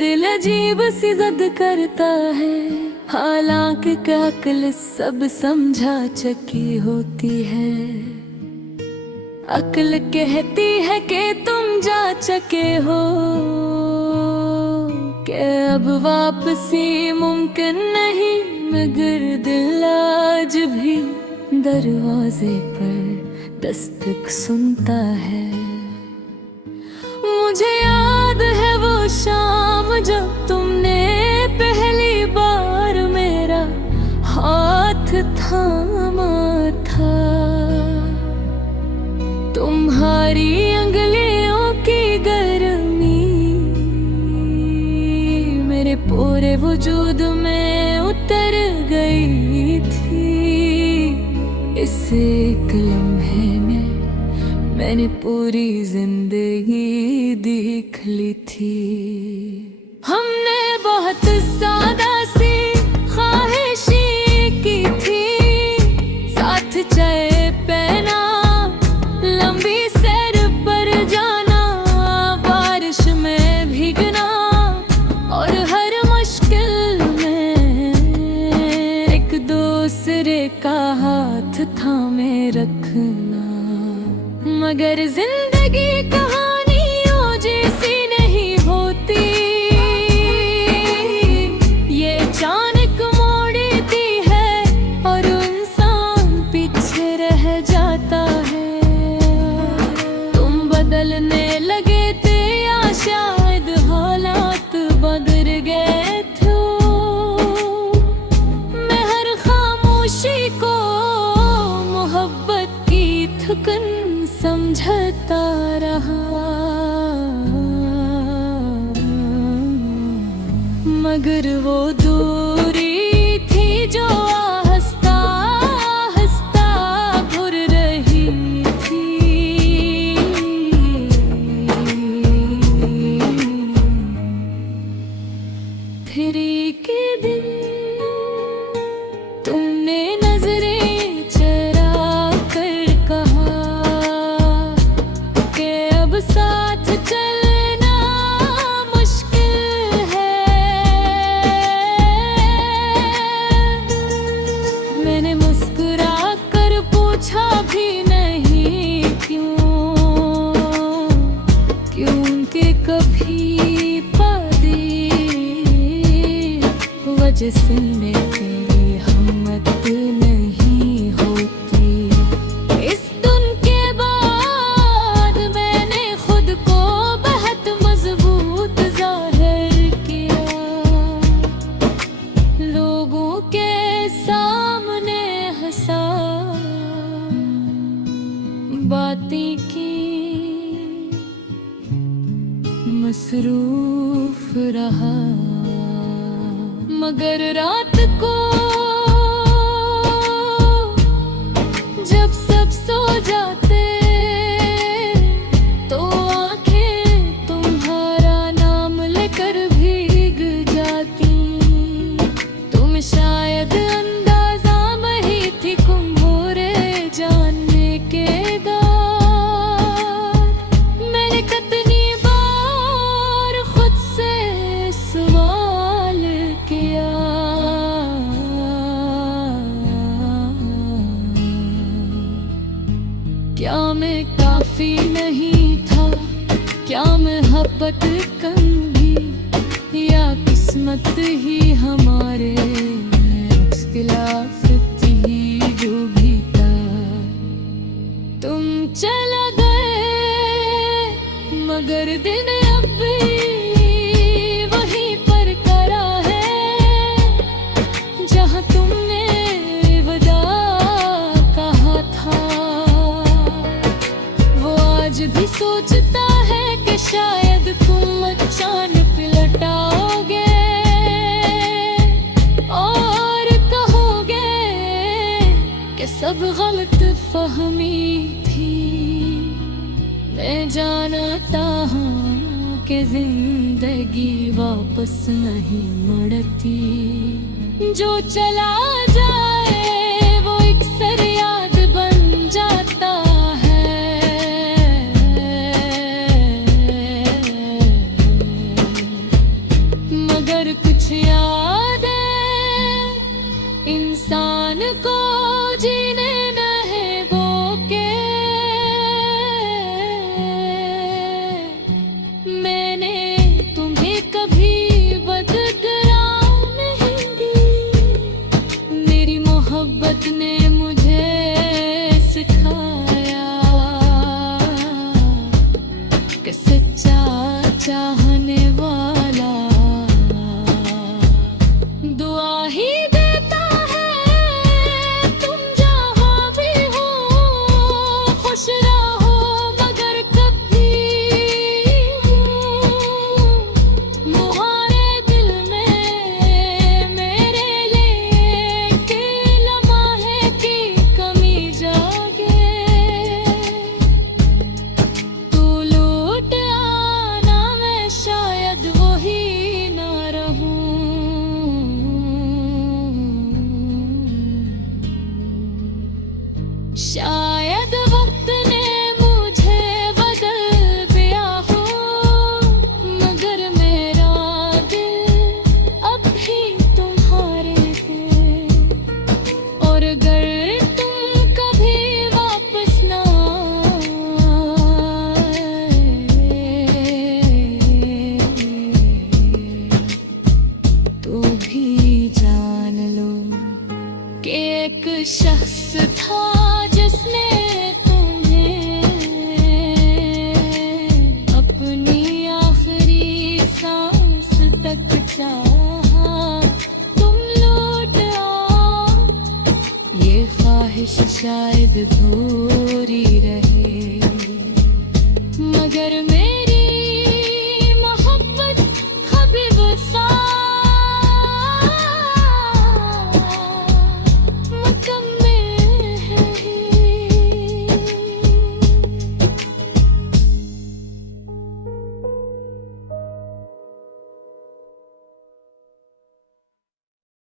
दिल अजीब सी जिद करता है, हालांकि अक्ल सब समझा चुकी होती है। अक्ल कहती है कि तुम जा चुके हो, कि अब वापसी मुमकिन नहीं, मगर दिल आज भी दरवाजे पर दस्तक सुनता है। मुझे याद है वो शाम जब तुमने पहली बार मेरा हाथ थामा था। तुम्हारी अंगलियों की गर्मी मेरे पूरे वजूद में उतर गई थी। इस एक लम्हे में मैंने पूरी जिंदगी देख ली थी। हमने बहुत सादा सी ख्वाहिशी की थी, साथ चाय पीना, लंबी सैर पर जाना, बारिश में भीगना, और हर मुश्किल में एक दूसरे का हाथ थामे रखना। मगर जिंदगी कहानियों जैसी नहीं होती, ये अचानक मोड़ती है और इंसान पीछे रह जाता है। तुम बदलने लगे थे या शायद हालात बदल गए थे। मैं हर खामोशी को मोहब्बत की थकन समझता रहा, मगर वो दूरी थी जो हंसता हंसता भुर रही थी। फिर के दिन तुमने नजरें चरा कर कहा कि अब साथ चलना मुश्किल है। मैंने मुस्कुरा कर पूछा भी नहीं क्योंकि कभी पादी वजह सुनने की हिम्मत नहीं होती। इस दिन के बाद मैंने खुद को बहुत मजबूत जाहिर किया, लोगों के सामने हंसा, बातें की, मसरूफ रहा। मगर रात को जब सब सो जाते तो आंखें तुम्हारा नाम लेकर भीग जाती। तुम शायद अंदाजा में ही थी कुम्भोरे जानने के बाद। मैंने कितनी बार खुद से सवाल किया, क्या मैं काफी नहीं था, क्या मोहब्बत कम भी, या किस्मत ही हमारे खिलाफ थी। जो भी था तुम चला गए, मगर दिन अब भी वहीं पर खड़ा है जहां तुमने विदा कहा था। वो आज भी सोचता है कि शायद तुम अचानक लौटाओगे और कहोगे कि सब गलत फहमी थी। मैं जानता हूँ कि जिंदगी वापस नहीं मुड़ती, जो चला जाए वो अक्सर याद बन जाता है। मगर कुछ यादें इंसान को जीने नहीं वो के। मैंने तुम्हें कभी बददुआ नहीं दी, मेरी मोहब्बत ने मुझे सिखाया कि सच्चा चाहने वाला दुआ ही देता है। तुम जहाँ भी हो खुश रहो, मगर कभी मुहारे दिल में मेरे लिए के लम्हे की कमी जागे। तू लौट आना, मैं शायद वही ना रहूं। शायद वक्त ने मुझे बदल दिया हो, मगर मेरा दिल अब भी तुम्हारे है। और अगर तुम कभी वापस ना आए, तो भी जान लो कि एक शख्स था जिसने तुम्हें अपनी आखिरी सांस तक चाहा। तुम लौट आओ, ये ख्वाहिश शायद अधूरी रहे, मगर